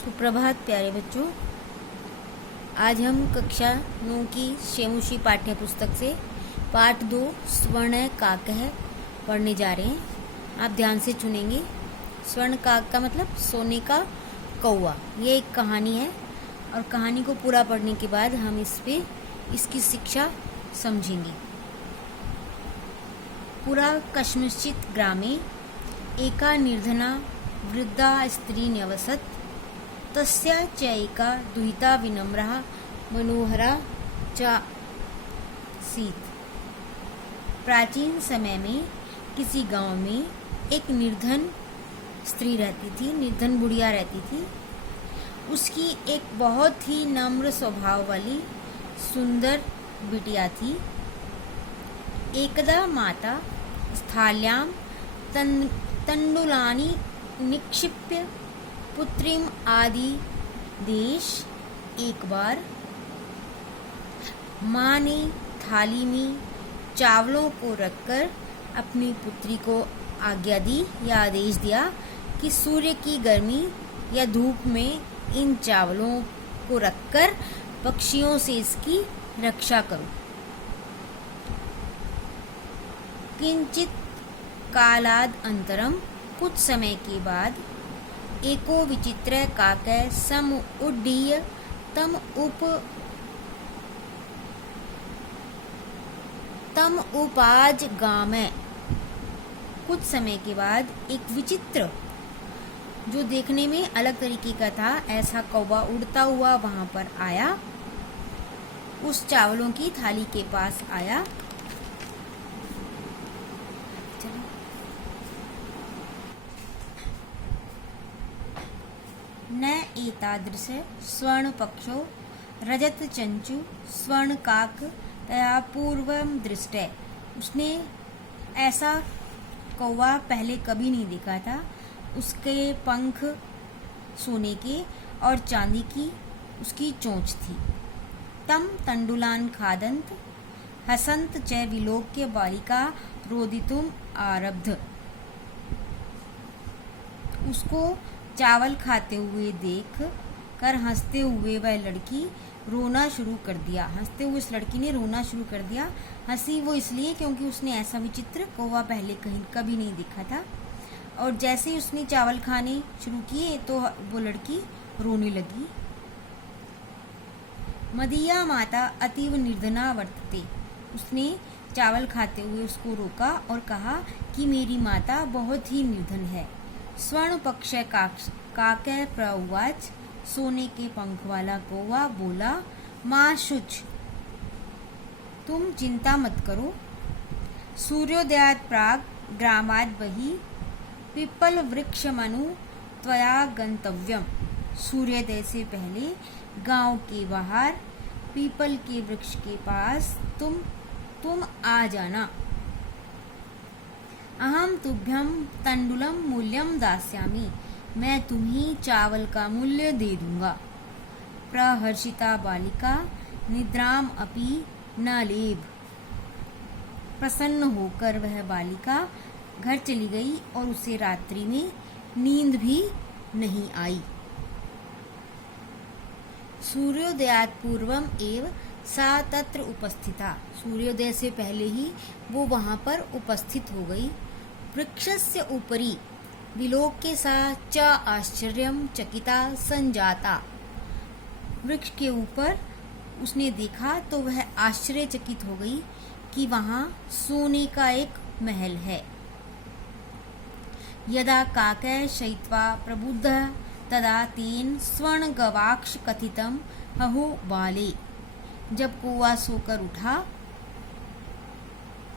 सुप्रभात प्यारे बच्चों। आज हम कक्षा 9 की शेमुशी पाठ्य पुस्तक से पाठ 2 स्वर्ण काकः पढ़ने जा रहे हैं। आप ध्यान से सुनेंगे। स्वर्ण काक का मतलब सोने का कौवा। ये एक कहानी है और कहानी को पूरा पढ़ने के बाद हम इसकी शिक्षा समझेंगे। पुरा कस्मिंश्चित् ग्रामे एका निर्धना वृद्धा स्त्री न्यवसत्। तस्या च एका दुहिता विनम्रा मनोहरा च आसीत्। प्राचीन समय में किसी गांव में एक निर्धन स्त्री रहती थी, निर्धन बुढ़िया रहती थी। उसकी एक बहुत ही नम्र स्वभाव वाली सुंदर बिटिया थी। एकदा माता स्थाल्यां तण्डुलानि निक्षिप्य पुत्रीम आदिदेश। एक बार माँ ने थाली में चावलों को रखकर अपनी पुत्री को आज्ञा दी या आदेश दिया कि सूर्य की गर्मी या धूप में इन चावलों को रखकर पक्षियों से इसकी रक्षा करो। किंचित कालाद अंतरम, कुछ समय के बाद एको विचित्र काकः समुड्डीय तम उपाजगाम। कुछ समय के बाद एक विचित्र, जो देखने में अलग तरीके का था, ऐसा कौवा उड़ता हुआ वहां पर आया, उस चावलों की थाली के पास आया। न एतादृश स्वर्ण पक्षो रजत चंचु स्वर्ण काक तया पूर्वम दृष्टे। उसने ऐसा कौवा पहले कभी नहीं देखा था। उसके पंख सोने के और चांदी की उसकी चोंच थी। तम तंडुलान खादंत हसंत च विलोक्य बालिका रोदितुम आरब्ध। उसको चावल खाते हुए देख कर हंसते हुए वह लड़की रोना शुरू कर दिया। हंसते हुए उस लड़की ने रोना शुरू कर दिया। हंसी वो इसलिए क्योंकि उसने ऐसा विचित्र कौवा पहले कहीं कभी नहीं देखा था। और जैसे ही उसने चावल खाने शुरू किए तो वो लड़की रोने लगी। मदीया माता अतीव निर्धना वर्तते। उसने चावल खाते हुए उसको रोका और कहा कि मेरी माता बहुत ही निर्धन है। स्वर्ण पक्ष काकः प्रउवाच। सोने के पंख वाला कौवा बोला, माँ शुच, तुम चिंता मत करो। सूर्योदयात् प्राग ग्रामाद् बहिः पीपल वृक्षमनु त्वया गंतव्यम। सूर्योदय से पहले गांव के बाहर पीपल के वृक्ष के पास तुम आ जाना। अहम तुभ्यं तंडुलम मूल्यम दास्यामि। मैं तुम्हें चावल का मूल्य दे दूंगा। प्रहर्षिता बालिका निद्राम अपि न लेभ। प्रसन्न होकर वह बालिका घर चली गई और उसे रात्रि में नींद भी नहीं आई। सूर्योदयात् पूर्वम एव सा तत्र उपस्थिता। सूर्योदय से पहले ही वो वहां पर उपस्थित हो गई। वृक्षस्य उपरि विलोक्य सा च आश्चर्यम चकिता संजाता। वृक्ष के ऊपर उसने देखा तो वह आश्चर्यचकित हो गई कि वहां सोने का एक महल है। यदा काकः शयित्वा प्रबुद्धः तदा तेन स्वर्ण गवाक्ष कथितम हहु बाले। जब कौवा सोकर उठा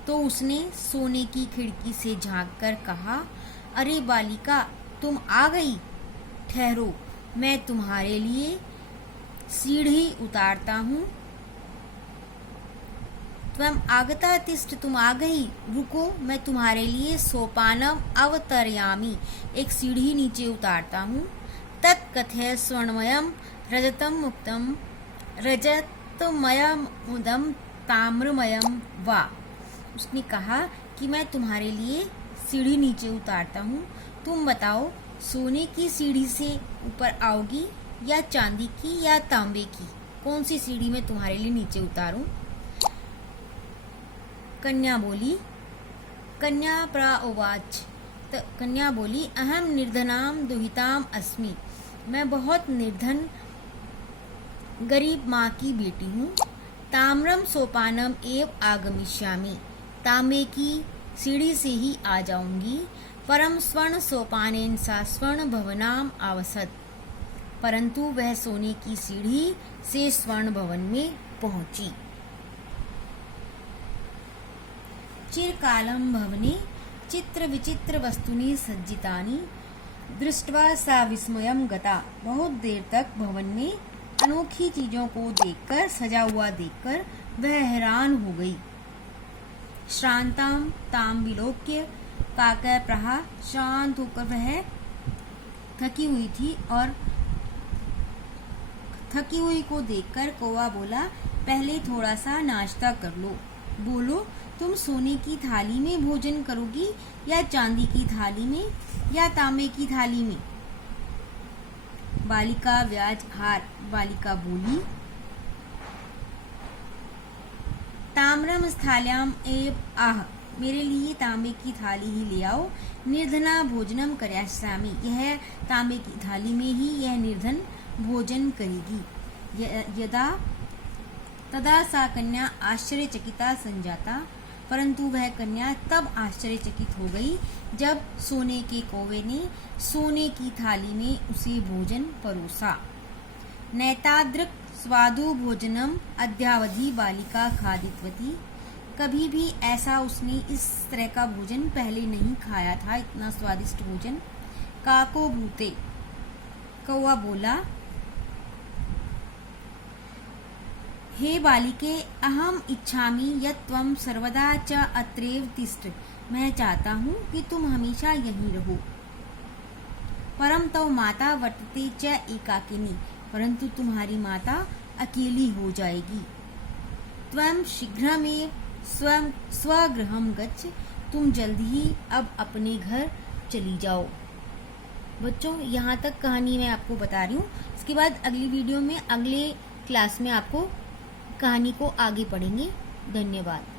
तो उसने सोने की खिड़की से झांककर कहा, अरे बालिका, तुम आ गई। ठहरो, मैं तुम्हारे लिए सीढ़ी उतारता हूँ। त्वम आगता तिष्ठ, तुम आ गई, रुको, मैं तुम्हारे लिए सोपानम अवतरयामि, एक सीढ़ी नीचे उतारता हूँ। तत्कथय स्वर्णमयम रजतम मुक्तम रजतमयम मुदम ताम्रमयम वा। उसने कहा कि मैं तुम्हारे लिए सीढ़ी नीचे उतारता हूँ, तुम बताओ सोने की सीढ़ी से ऊपर आओगी या चांदी की या तांबे की? कौन सी सीढ़ी मैं तुम्हारे लिए नीचे उतारूं? कन्या बोली। कन्या प्राउवाच। कन्या बोली, अहम निर्धनाम दुहिताम अस्मि। मैं बहुत निर्धन गरीब माँ की बेटी हूँ। ताम्रम सोपानम एव आगमिष्यामि। तांबे की सीढ़ी से ही आ जाऊंगी। परम स्वर्ण सोपानेन सा स्वर्ण भवनाम आवसत। परंतु वह सोने की सीढ़ी से स्वर्ण भवन में पहुंची। चिरकालम भवने चित्र विचित्र वस्तुनि सज्जितानि दृष्ट्वा सा विस्मयम गता। बहुत देर तक भवन में अनोखी चीजों को देखकर, सजा हुआ देखकर वह हैरान हो गई। श्रांताम ताम विलोक्य काकय प्रहा। शांत होकर वह थकी हुई थी और थकी हुई को देखकर कौवा बोला, पहले थोड़ा सा नाश्ता कर लो। बोलो, तुम सोने की थाली में भोजन करोगी या चांदी की थाली में या तांबे की थाली में? बालिका व्याज हार। बालिका बोली, ताम्रम स्थाल्याम एव आह। मेरे लिए तांबे की थाली ही ले आओ। निर्धना भोजनम करयास्यामि। यह तांबे की थाली में ही यह निर्धन भोजन करेगी। यदा तदा सा कन्या आश्चर्यचकिता संजाता। परंतु वह कन्या तब आश्चर्यचकित हो गई जब सोने के कौवे ने सोने की थाली में उसे भोजन परोसा। नैतादृक् स्वादु भोजनम अद्यावधि बालिका खादितवती। कभी भी ऐसा उसने इस तरह का भोजन पहले नहीं खाया था, इतना स्वादिष्ट भोजन। काको भूते। कौवा बोला, हे बालिके, अहम इच्छामि यत् त्वं सर्वदा च अत्रैव तिष्ठ। मैं चाहता हूँ कि तुम हमेशा यहीं रहो। परम तव माता वर्तते च एकाकिनी। परंतु तुम्हारी माता अकेली हो जाएगी। त्वं शीघ्रमेव स्वगृहं गच्छ। तुम जल्दी ही अब अपने घर चली जाओ। बच्चों, यहाँ तक कहानी मैं आपको बता रही हूँ। इसके बाद अगली वीडियो में, अगले क्लास में आपको कहानी को आगे पढ़ेंगे। धन्यवाद।